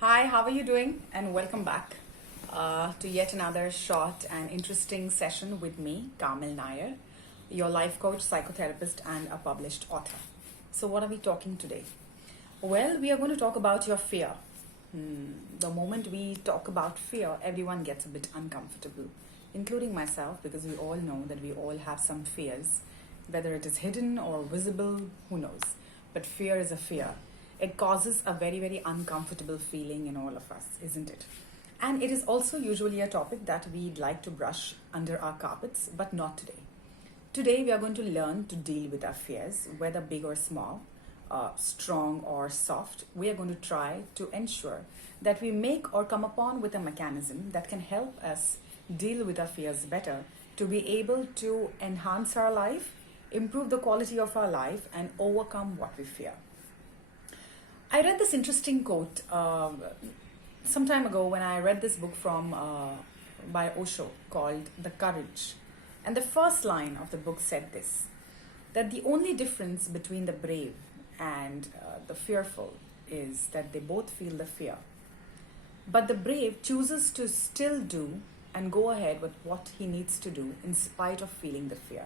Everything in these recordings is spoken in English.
Hi, how are you doing? And welcome back to yet another short and interesting session with me, Kamil, your life coach, psychotherapist, and a published author. So, what are we talking today? Well, we are going to talk about your fear. The moment we talk about fear, everyone gets a bit uncomfortable, including myself, because we all know that we all have some fears, whether it is hidden or visible, who knows. But fear is a fear. It causes a very, very uncomfortable feeling in all of us, isn't it? And it is also usually a topic that we'd like to brush under our carpets, but not today. Today, we are going to learn to deal with our fears, whether big or small, strong or soft. We are going to try to ensure that we make or come upon with a mechanism that can help us deal with our fears better, to be able to enhance our life, improve the quality of our life, and overcome what we fear. I read this interesting quote some time ago when I read this book from by Osho called The Courage. And the first line of the book said this, that the only difference between the brave and the fearful is that they both feel the fear. But the brave chooses to still do and go ahead with what he needs to do in spite of feeling the fear.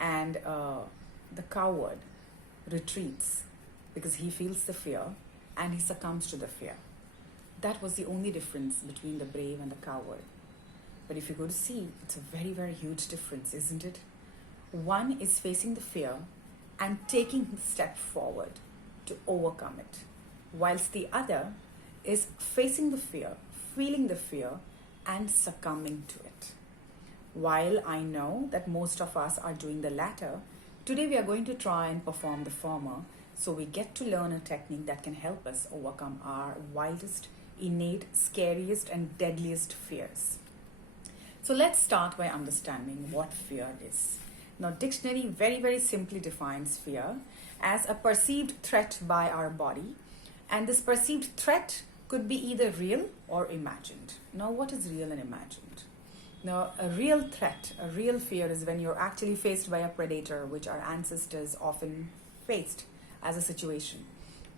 And the coward retreats because he feels the fear and he succumbs to the fear. That was the only difference between the brave and the coward. But if you go to see, it's a very, very huge difference, isn't it? One is facing the fear and taking the step forward to overcome it, whilst the other is facing the fear, feeling the fear, and succumbing to it. While I know that most of us are doing the latter, today we are going to try and perform the former, so we get to learn a technique that can help us overcome our wildest, innate, scariest, and deadliest fears. So let's start by understanding what fear is. Now, dictionary very, very simply defines fear as a perceived threat by our body. And this perceived threat could be either real or imagined. Now, what is real and imagined? Now, a real threat, a real fear is when you're actually faced by a predator, which our ancestors often faced as a situation.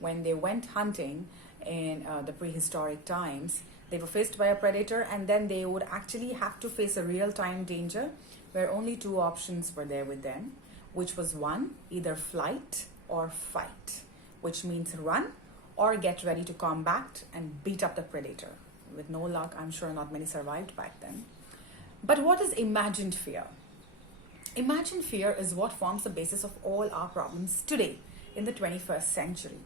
When they went hunting in the prehistoric times, they were faced by a predator, and then they would actually have to face a real-time danger where only two options were there with them, which was one, either flight or fight, which means run or get ready to combat and beat up the predator. With no luck, I'm sure not many survived back then. But what is imagined fear? Imagined fear is what forms the basis of all our problems today in the 21st century.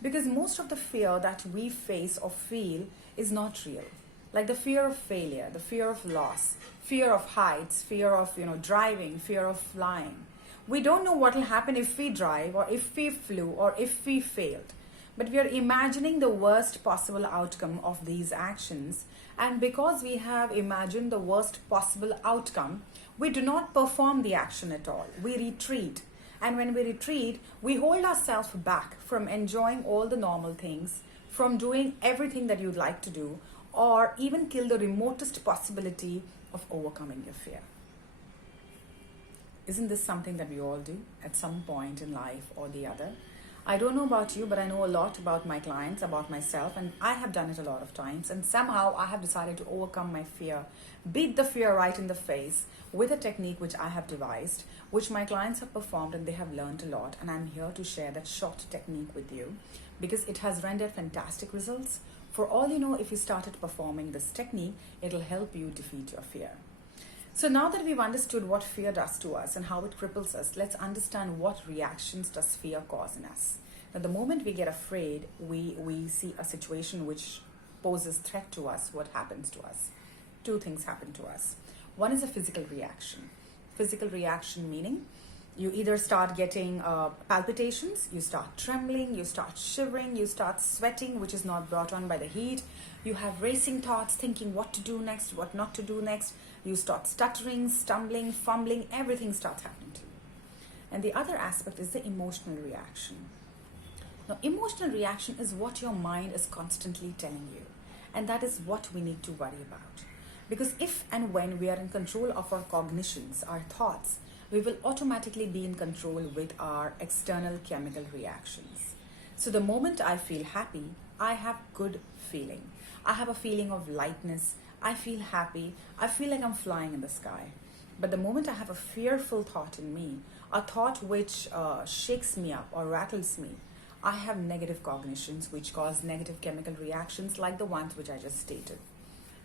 Because most of the fear that we face or feel is not real. Like the fear of failure, the fear of loss, fear of heights, fear of driving, fear of flying. We don't know what will happen if we drive or if we flew or if we failed. But we are imagining the worst possible outcome of these actions. And because we have imagined the worst possible outcome, we do not perform the action at all. We retreat. And when we retreat, we hold ourselves back from enjoying all the normal things, from doing everything that you'd like to do, or even kill the remotest possibility of overcoming your fear. Isn't this something that we all do at some point in life or the other? I don't know about you, but I know a lot about my clients, about myself, and I have done it a lot of times. And somehow I have decided to overcome my fear, beat the fear right in the face with a technique which I have devised, which my clients have performed and they have learned a lot. And I'm here to share that short technique with you because it has rendered fantastic results. For all you know, if you started performing this technique, it'll help you defeat your fear. So now that we've understood what fear does to us and how it cripples us, let's understand what reactions does fear cause in us. Now, the moment we get afraid, we see a situation which poses threat to us. What happens to us? Two things happen to us. One is a physical reaction. Physical reaction meaning you either start getting palpitations, you start trembling, you start shivering, you start sweating, which is not brought on by the heat. You have racing thoughts, thinking what to do next, what not to do next. You start stuttering, stumbling, fumbling, everything starts happening to you. And the other aspect is the emotional reaction. Now, emotional reaction is what your mind is constantly telling you. And that is what we need to worry about. Because if and when we are in control of our cognitions, our thoughts, we will automatically be in control with our external chemical reactions. So the moment I feel happy, I have good feeling. I have a feeling of lightness. I feel happy. I feel like I'm flying in the sky. But the moment I have a fearful thought in me, a thought which shakes me up or rattles me, I have negative cognitions which cause negative chemical reactions like the ones which I just stated.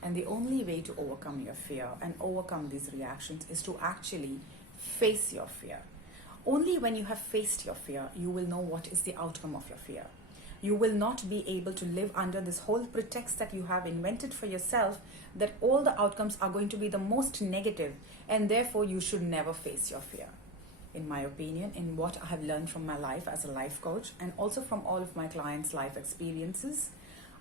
And the only way to overcome your fear and overcome these reactions is to actually face your fear. Only when you have faced your fear, you will know what is the outcome of your fear. You will not be able to live under this whole pretext that you have invented for yourself that all the outcomes are going to be the most negative and therefore you should never face your fear. In my opinion, in what I have learned from my life as a life coach and also from all of my clients' life experiences,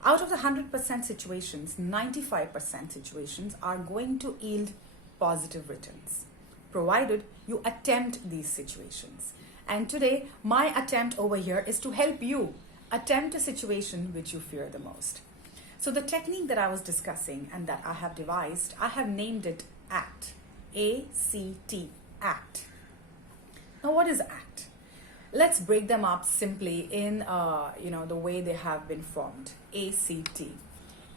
out of the 100% situations, 95% situations are going to yield positive returns, provided you attempt these situations. And today, my attempt over here is to help you attempt a situation which you fear the most. So the technique that I was discussing and that I have devised, I have named it ACT. A-C-T, ACT. Now what is ACT? Let's break them up simply in the way they have been formed. ACT.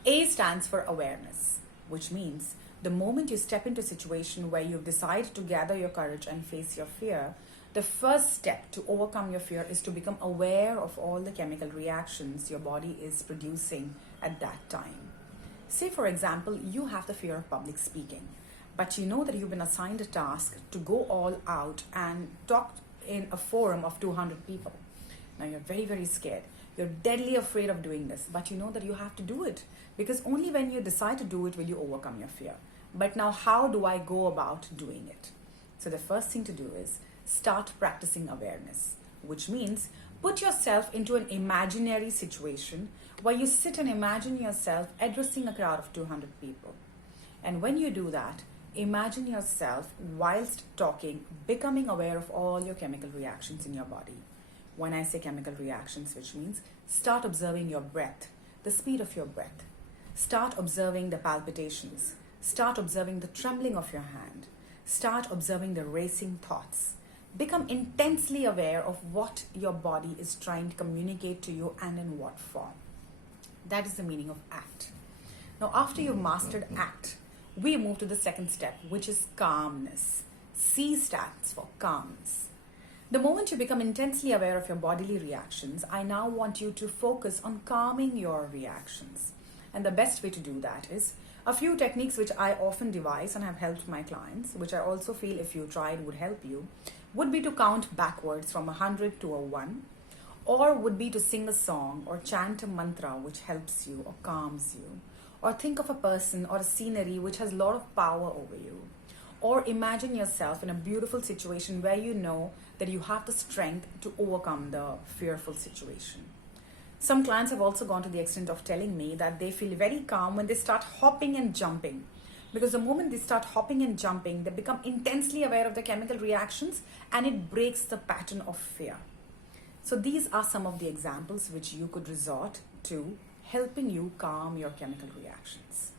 A stands for awareness, which means the moment you step into a situation where you decide to gather your courage and face your fear, the first step to overcome your fear is to become aware of all the chemical reactions your body is producing at that time. Say, for example, you have the fear of public speaking, but you know that you've been assigned a task to go all out and talk in a forum of 200 people. Now you're very, very scared. You're deadly afraid of doing this, but you know that you have to do it because only when you decide to do it will you overcome your fear. But now how do I go about doing it? So the first thing to do is start practicing awareness, which means put yourself into an imaginary situation where you sit and imagine yourself addressing a crowd of 200 people. And when you do that, imagine yourself whilst talking, becoming aware of all your chemical reactions in your body. When I say chemical reactions, which means start observing your breath, the speed of your breath. Start observing the palpitations. Start observing the trembling of your hand. Start observing the racing thoughts. Become intensely aware of what your body is trying to communicate to you and in what form. That is the meaning of ACT. Now, after you've mastered ACT, we move to the second step, which is calmness. C stands for calmness. The moment you become intensely aware of your bodily reactions, I now want you to focus on calming your reactions. And the best way to do that is a few techniques which I often devise and have helped my clients, which I also feel if you tried would help you, would be to count backwards from 100 to a 1, or would be to sing a song or chant a mantra which helps you or calms you, or think of a person or a scenery which has a lot of power over you, or imagine yourself in a beautiful situation where you know that you have the strength to overcome the fearful situation. Some clients have also gone to the extent of telling me that they feel very calm when they start hopping and jumping. Because the moment they start hopping and jumping, they become intensely aware of the chemical reactions and it breaks the pattern of fear. So these are some of the examples which you could resort to helping you calm your chemical reactions.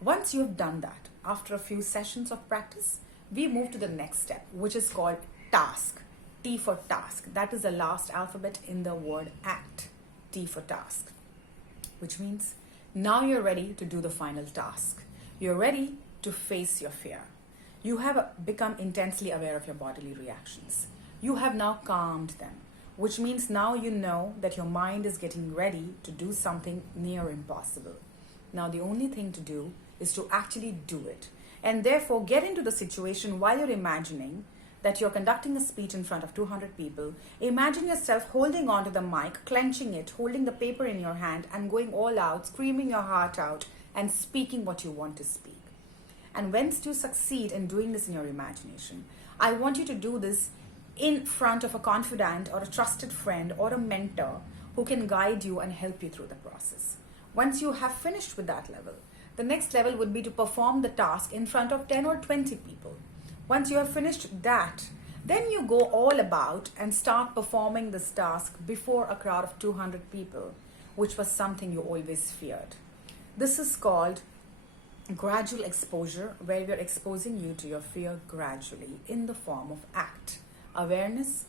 Once you have done that, after a few sessions of practice, we move to the next step, which is called task. T for task. That is the last alphabet in the word ACT. T for task. Which means now you're ready to do the final task. You're ready to face your fear. You have become intensely aware of your bodily reactions. You have now calmed them, which means now you know that your mind is getting ready to do something near impossible. Now the only thing to do is to actually do it. And therefore get into the situation while you're imagining that you're conducting a speech in front of 200 people. Imagine yourself holding onto the mic, clenching it, holding the paper in your hand and going all out, screaming your heart out and speaking what you want to speak. And once you succeed in doing this in your imagination, I want you to do this in front of a confidant or a trusted friend or a mentor who can guide you and help you through the process. Once you have finished with that level, the next level would be to perform the task in front of 10 or 20 people. Once you have finished that, then you go all about and start performing this task before a crowd of 200 people, which was something you always feared. This is called gradual exposure, where we're exposing you to your fear gradually in the form of ACT, awareness,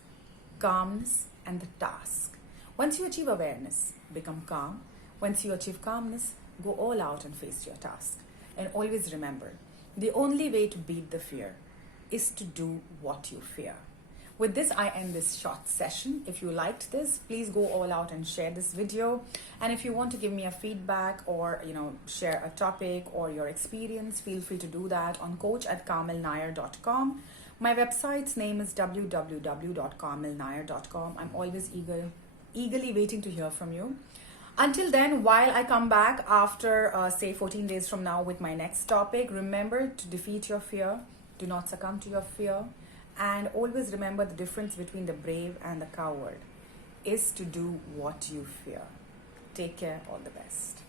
calmness, and the task. Once you achieve awareness, become calm. Once you achieve calmness, go all out and face your task. And always remember, the only way to beat the fear is to do what you fear. With this, I end this short session. If you liked this, please go all out and share this video. And if you want to give me a feedback or share a topic or your experience, feel free to do that on coach@calmness.com. My website's name is www.calmness.com. I'm always eagerly waiting to hear from you. Until then, while I come back after say 14 days from now with my next topic, remember to defeat your fear. Do not succumb to your fear. And always remember the difference between the brave and the coward is to do what you fear. Take care. All the best.